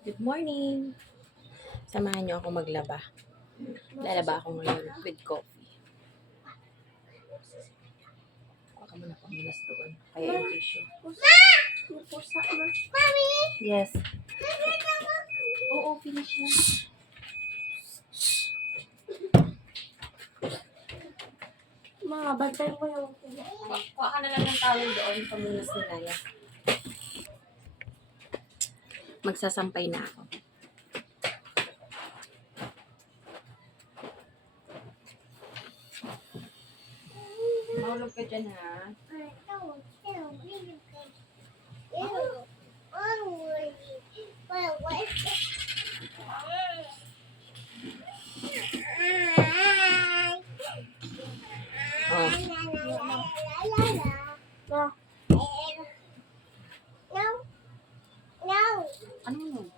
Good morning! Samahan niyo ako maglaba. Lalaba ako ngayon with coffee. Baka mo na pamunas doon. Kaya yung tissue. Pusa na. Mami! Yes. Oo, finish na. Mga bantay mo yung Kuha ka na lang ng towel doon. Pamunas ni Naya. Magsasampay na ako. Mahulog ka dyan ha. Oh. na. Ano yun?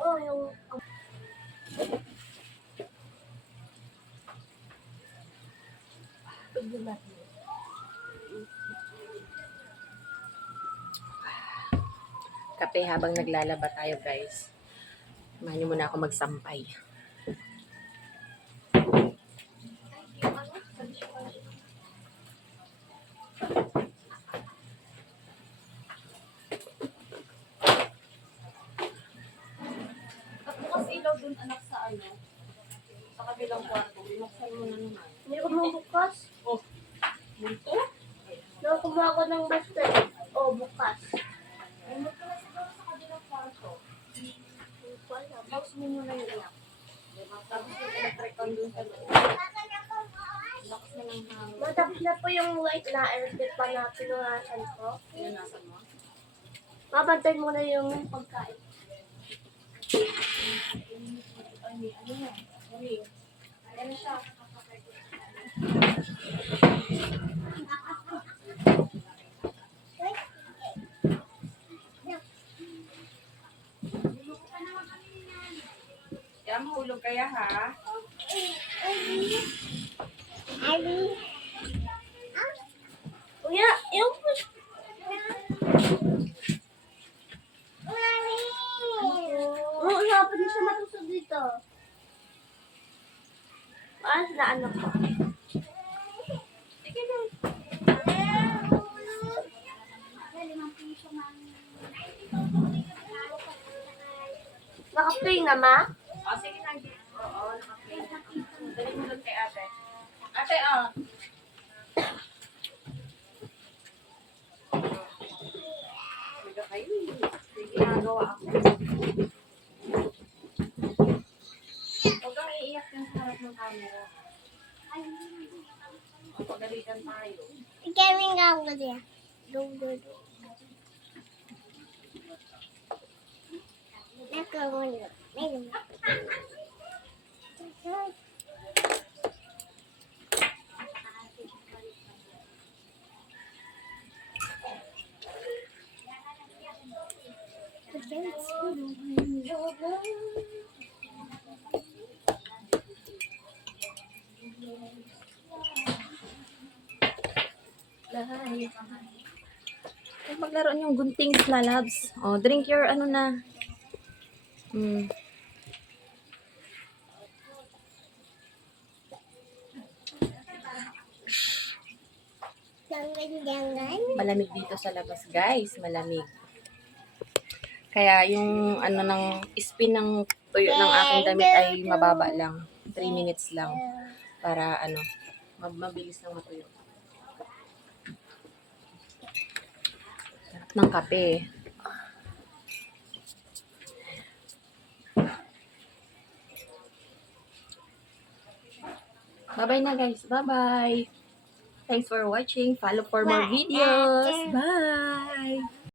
Oh, yung Kape habang naglalaba tayo guys. Samahan niyo muna ako magsampay. Bukas ilaw dun anak sa ano, sa kabilang kwarto. Binuksan mo na naman. Hindi ko bukas. Multo? Nung kumuha ko ng master. Oh, bukas. Multo na siguro sa kabilang kwarto. Wala. Close mo muna yung. Diba? Tapos yung electric on dun sa loob. Lakas na ng hangin. Matapos na po yung white na airfit pa na pinunasan ko. Yan nasa mo. Mabantay mo na yung pagkain. Ay, may ano yan? Ano siya? Kaya mahulog kaya ha? Kuya, yung... Oo, oh, pwede siya matusog dito. Ah, na ano ko. Sige na. Naka-play na, ma? O, sige na. Oo, nakaplay. Dali mo doon kay ate. Ate, ah. Talaga kayo. May ginagawa ako. Huwag iiyak yan sa ng camera. Pagalitan tayo. Gaming ka ko diya. Do, do, do. Maglaro yung gunting na labs. Oh, drink your ano na. Mm. Jangan-jangan. Malamig dito sa labas, guys. Malamig. Kaya yung ano ng spin ng tuyo ng aking damit ay mababa lang. 3 minutes lang. Para ano, mab- mabilis na matuyo. Sarap ng kape. Bye-bye na guys. Bye-bye. Thanks for watching. Follow for more videos. Bye!